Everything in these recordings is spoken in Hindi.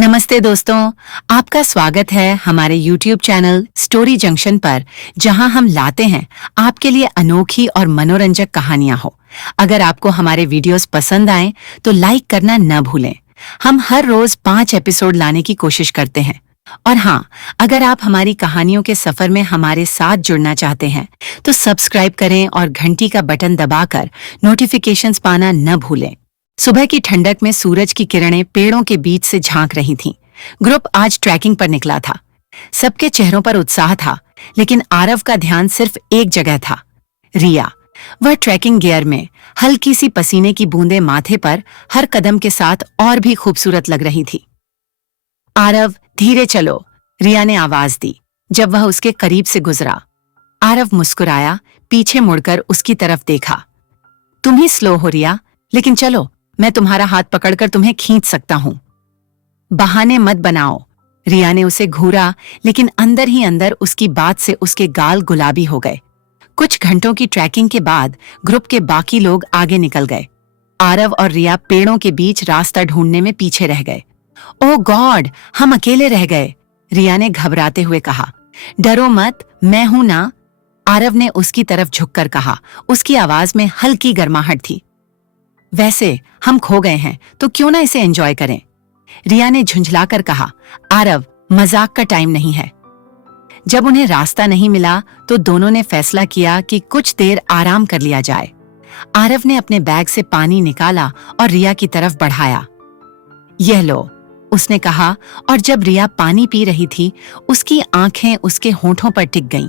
नमस्ते दोस्तों, आपका स्वागत है हमारे YouTube चैनल स्टोरी जंक्शन पर, जहां हम लाते हैं आपके लिए अनोखी और मनोरंजक कहानियां हो। अगर आपको हमारे वीडियोस पसंद आए तो लाइक करना न भूलें। हम हर रोज 5 एपिसोड लाने की कोशिश करते हैं। और हाँ, अगर आप हमारी कहानियों के सफर में हमारे साथ जुड़ना चाहते हैं तो सब्सक्राइब करें और घंटी का बटन दबाकर नोटिफिकेशंस पाना न भूलें। सुबह की ठंडक में सूरज की किरणें पेड़ों के बीच से झांक रही थीं। ग्रुप आज ट्रैकिंग पर निकला था। सबके चेहरों पर उत्साह था, लेकिन आरव का ध्यान सिर्फ एक जगह था, रिया। वह ट्रैकिंग गियर में हल्की सी पसीने की बूंदें माथे पर हर कदम के साथ और भी खूबसूरत लग रही थी। आरव, धीरे चलो, रिया ने आवाज दी जब वह उसके करीब से गुजरा। आरव मुस्कुराया, पीछे मुड़कर उसकी तरफ देखा। तुम ही स्लो हो रिया, लेकिन चलो, मैं तुम्हारा हाथ पकड़कर तुम्हें खींच सकता हूं। बहाने मत बनाओ। रिया ने उसे घूरा, लेकिन अंदर ही अंदर उसकी बात से उसके गाल गुलाबी हो गए। कुछ घंटों की ट्रैकिंग के बाद ग्रुप के बाकी लोग आगे निकल गए। आरव और रिया पेड़ों के बीच रास्ता ढूंढने में पीछे रह गए। ओह गॉड, हम अकेले रह गए, रिया ने घबराते हुए कहा। डरो मत, मैं हूं ना, आरव ने उसकी तरफ झुककर कहा। उसकी आवाज में हल्की गर्माहट थी। वैसे हम खो गए हैं तो क्यों ना इसे एंजॉय करें, रिया ने झुंझलाकर कहा। आरव, मजाक का टाइम नहीं है। जब उन्हें रास्ता नहीं मिला तो दोनों ने फैसला किया कि कुछ देर आराम कर लिया जाए। आरव ने अपने बैग से पानी निकाला और रिया की तरफ बढ़ाया। यह लो, उसने कहा, और जब रिया पानी पी रही थी उसकी आंखें उसके होठों पर टिक गईं।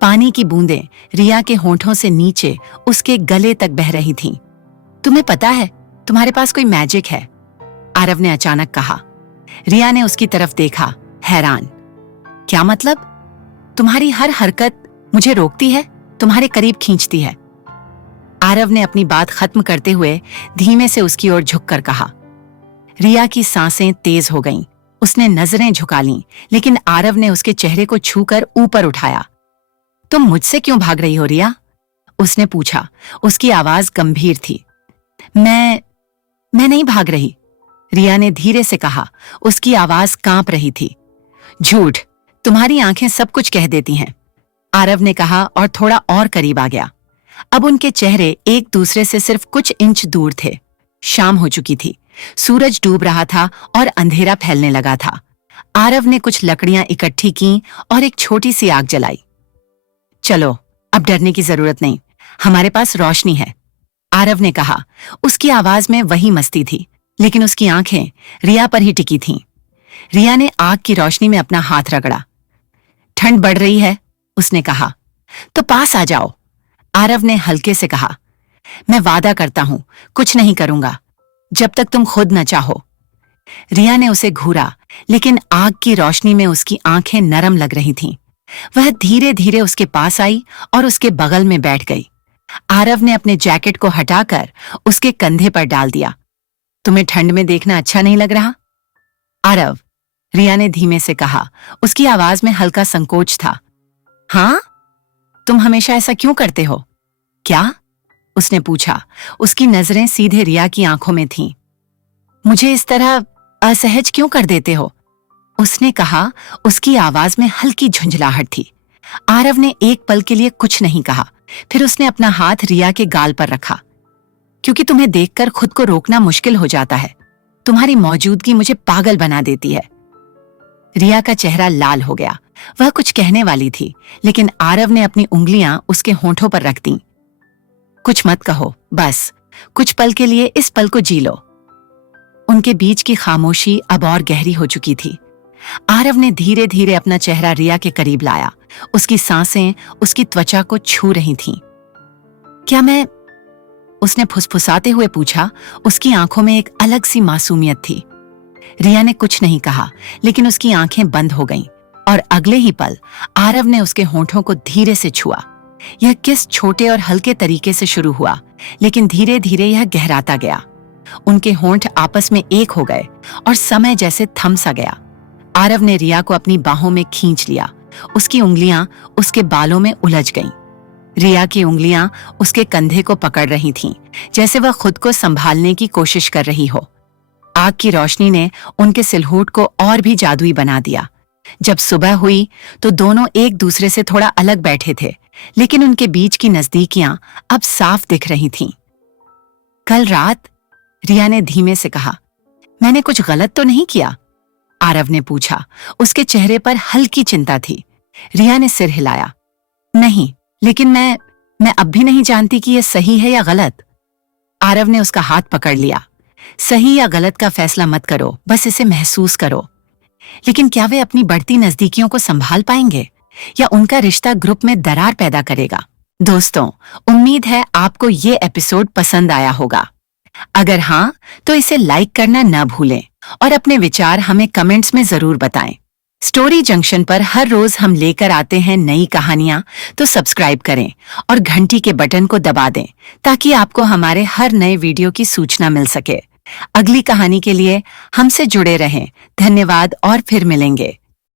पानी की बूंदें रिया के होठों से नीचे उसके गले तक बह रही थीं। तुम्हें पता है, तुम्हारे पास कोई मैजिक है, आरव ने अचानक कहा। रिया ने उसकी तरफ देखा, हैरान। क्या मतलब? तुम्हारी हर हरकत मुझे रोकती है, तुम्हारे करीब खींचती है। आरव ने अपनी बात खत्म करते हुए धीमे से उसकी ओर झुककर कहा। रिया की सांसें तेज हो गईं। उसने नजरें झुका लीं, लेकिन आरव ने उसके चेहरे को छूकर ऊपर उठाया। तुम मुझसे क्यों भाग रही हो रिया? उसने पूछा। उसकी आवाज गंभीर थी। मैं नहीं भाग रही, रिया ने धीरे से कहा। उसकी आवाज कांप रही थी। झूठ, तुम्हारी आंखें सब कुछ कह देती हैं, आरव ने कहा और थोड़ा और करीब आ गया। अब उनके चेहरे एक दूसरे से सिर्फ कुछ इंच दूर थे। शाम हो चुकी थी, सूरज डूब रहा था और अंधेरा फैलने लगा था। आरव ने कुछ लकड़ियां इकट्ठी की और एक छोटी सी आग जलाई। चलो, अब डरने की जरूरत नहीं, हमारे पास रोशनी है, आरव ने कहा। उसकी आवाज में वही मस्ती थी, लेकिन उसकी आंखें रिया पर ही टिकी थीं। रिया ने आग की रोशनी में अपना हाथ रगड़ा। ठंड बढ़ रही है, उसने कहा। तो पास आ जाओ, आरव ने हल्के से कहा। मैं वादा करता हूं, कुछ नहीं करूंगा जब तक तुम खुद न चाहो। रिया ने उसे घूरा, लेकिन आग की रोशनी में उसकी आंखें नरम लग रही थीं। वह धीरे धीरे उसके पास आई और उसके बगल में बैठ गई। आरव ने अपने जैकेट को हटाकर उसके कंधे पर डाल दिया। तुम्हें ठंड में देखना अच्छा नहीं लग रहा, आरव? रिया ने धीमे से कहा। उसकी आवाज में हल्का संकोच था। हाँ, तुम हमेशा ऐसा क्यों करते हो? क्या? उसने पूछा। उसकी नजरें सीधे रिया की आंखों में थीं। मुझे इस तरह असहज क्यों कर देते हो? उसने कहा। उसकी आवाज में हल्की झुंझलाहट थी। आरव ने एक पल के लिए कुछ नहीं कहा, फिर उसने अपना हाथ रिया के गाल पर रखा। क्योंकि तुम्हें देखकर खुद को रोकना मुश्किल हो जाता है। तुम्हारी मौजूदगी मुझे पागल बना देती है। रिया का चेहरा लाल हो गया। वह कुछ कहने वाली थी, लेकिन आरव ने अपनी उंगलियां उसके होठों पर रख दीं। कुछ मत कहो, बस कुछ पल के लिए इस पल को जी लो। उनके बीच की खामोशी अब और गहरी हो चुकी थी। आरव ने धीरे धीरे अपना चेहरा रिया के करीब लाया। उसकी सांसें उसकी त्वचा को छू रही थीं। क्या मैं? उसने फुसफुसाते हुए पूछा। उसकी आंखों में एक अलग सी मासूमियत थी। रिया ने कुछ नहीं कहा, लेकिन उसकी आंखें बंद हो गईं और अगले ही पल आरव ने उसके होठों को धीरे से छुआ। यह किस छोटे और हल्के तरीके से शुरू हुआ, लेकिन धीरे धीरे यह गहराता गया। उनके होंठ आपस में एक हो गए और समय जैसे थम सा गया। आरव ने रिया को अपनी बाहों में खींच लिया। उसकी उंगलियां उसके बालों में उलझ गईं। रिया की उंगलियां उसके कंधे को पकड़ रही थीं, जैसे वह खुद को संभालने की कोशिश कर रही हो। आग की रोशनी ने उनके सिलहूट को और भी जादुई बना दिया। जब सुबह हुई तो दोनों एक दूसरे से थोड़ा अलग बैठे थे, लेकिन उनके बीच की नजदीकियां अब साफ दिख रही थीं। कल रात, रिया ने धीमे से कहा, मैंने कुछ गलत तो नहीं किया? आरव ने पूछा। उसके चेहरे पर हल्की चिंता थी। रिया ने सिर हिलाया। नहीं, लेकिन मैं अब भी नहीं जानती कि यह सही है या गलत। आरव ने उसका हाथ पकड़ लिया। सही या गलत का फैसला मत करो, बस इसे महसूस करो। लेकिन क्या वे अपनी बढ़ती नजदीकियों को संभाल पाएंगे या उनका रिश्ता ग्रुप में दरार पैदा करेगा? दोस्तों, उम्मीद है आपको ये एपिसोड पसंद आया होगा। अगर हाँ, तो इसे लाइक करना न भूलें और अपने विचार हमें कमेंट्स में जरूर बताएं। स्टोरी जंक्शन पर हर रोज हम लेकर आते हैं नई कहानियां, तो सब्सक्राइब करें और घंटी के बटन को दबा दें ताकि आपको हमारे हर नए वीडियो की सूचना मिल सके। अगली कहानी के लिए हमसे जुड़े रहें। धन्यवाद और फिर मिलेंगे।